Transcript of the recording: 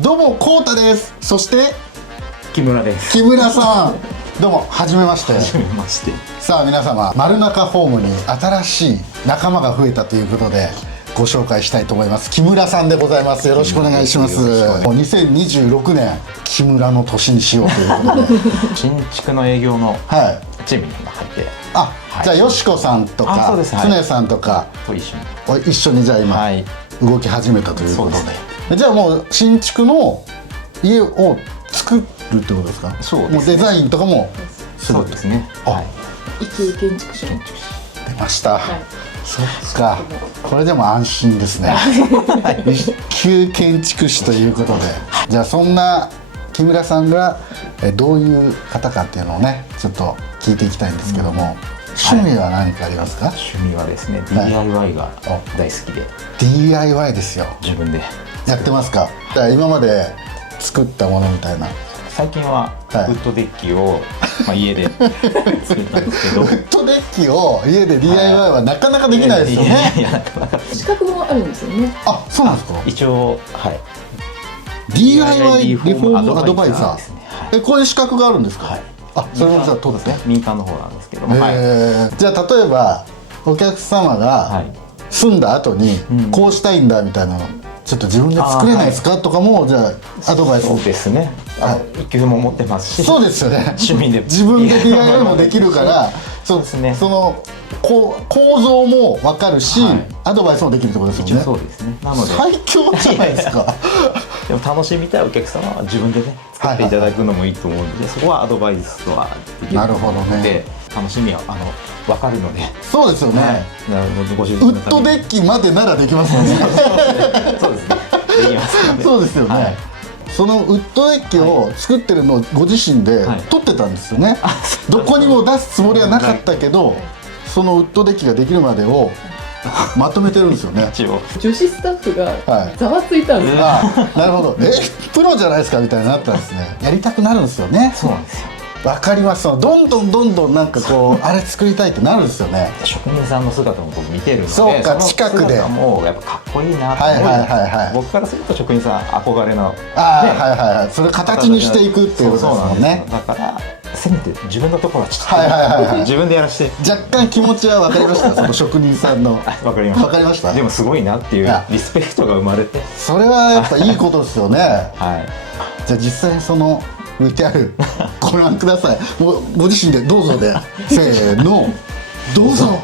どうもコウタです。そして木村です。木村さん、どうもはじめまして。はじめまして。さあ皆様、マルナカホームに新しい仲間が増えたということでご紹介したいと思います。木村さんでございます。よろしくお願いします。2026年木村の年にしようということで新築の営業のチームに今入って、じゃあよしこさんとか常さんとかと一緒にじゃあ今、動き始めたということで、じゃあもう新築の家を作るってことですか？そうですね。もうデザインとかもする。そうですね。1級建築士の出ました。そっか。これでも安心ですね。1級建築士ということで、じゃあそんな木村さんがどういう方かっていうのをね、ちょっと聞いていきたいんですけども、趣味は何かありますか？趣味はですね、DIY が大好きで。DIY ですよ。自分でやってますか？じゃあ今まで作ったものみたいな。最近はウッドデッキを家で作ったんですけど、ウッドデッキを家で DIY はなかなかできないですよね。資格もあるんですよね。あ、そうなんですか？一応DIY リフォームアドバイザー。こういう資格があるんですか？あ、それもじゃあ取ってね。民間の方なんですけども。じゃあ例えばお客様が住んだ後にこうしたいんだみたいなのちょっと自分で作れないですかとかも、じゃあアドバイス。そうですね。一級も持ってますし。そうですよね。趣味で自分で DIY もできるから、そうですね。その構造も分かるし、アドバイスもできるってことですよね。そうですね。なので最強じゃないですか。でも楽しみたいお客様は自分でね作っていただくのもいいと思うので、そこはアドバイスはできるので、楽しみは分かるので。そうですよね。ご主人のウッドデッキまでならできますもんね。そうですね。できますので。そうですよね。そのウッドデッキを作ってるのをご自身で撮ってたんですよね。どこにも出すつもりはなかったけど、そのウッドデッキができるまでをまとめてるんですよね。女子スタッフがざわついたんですよ。なるほど。プロじゃないですかみたいになったんですね。やりたくなるんですよね。そうなんですよ。わかります。どんどんなんかこうあれ作りたいってなるんですよね。職人さんの姿も僕見てるので、そうか、近くでもうやっぱかっこいいなと思う。僕からすると職人さん憧れの。それ形にしていくっていうことですもんね。だからせめて自分のところはちょっと自分でやらして。若干気持ちは分かりました。その職人さんの。分かりました。分かりました。でもすごいなっていうリスペクトが生まれて。それはやっぱいいことですよね。じゃあ実際にそのVTR ご覧ください。ご自身でどうぞで、せーの、どうぞ。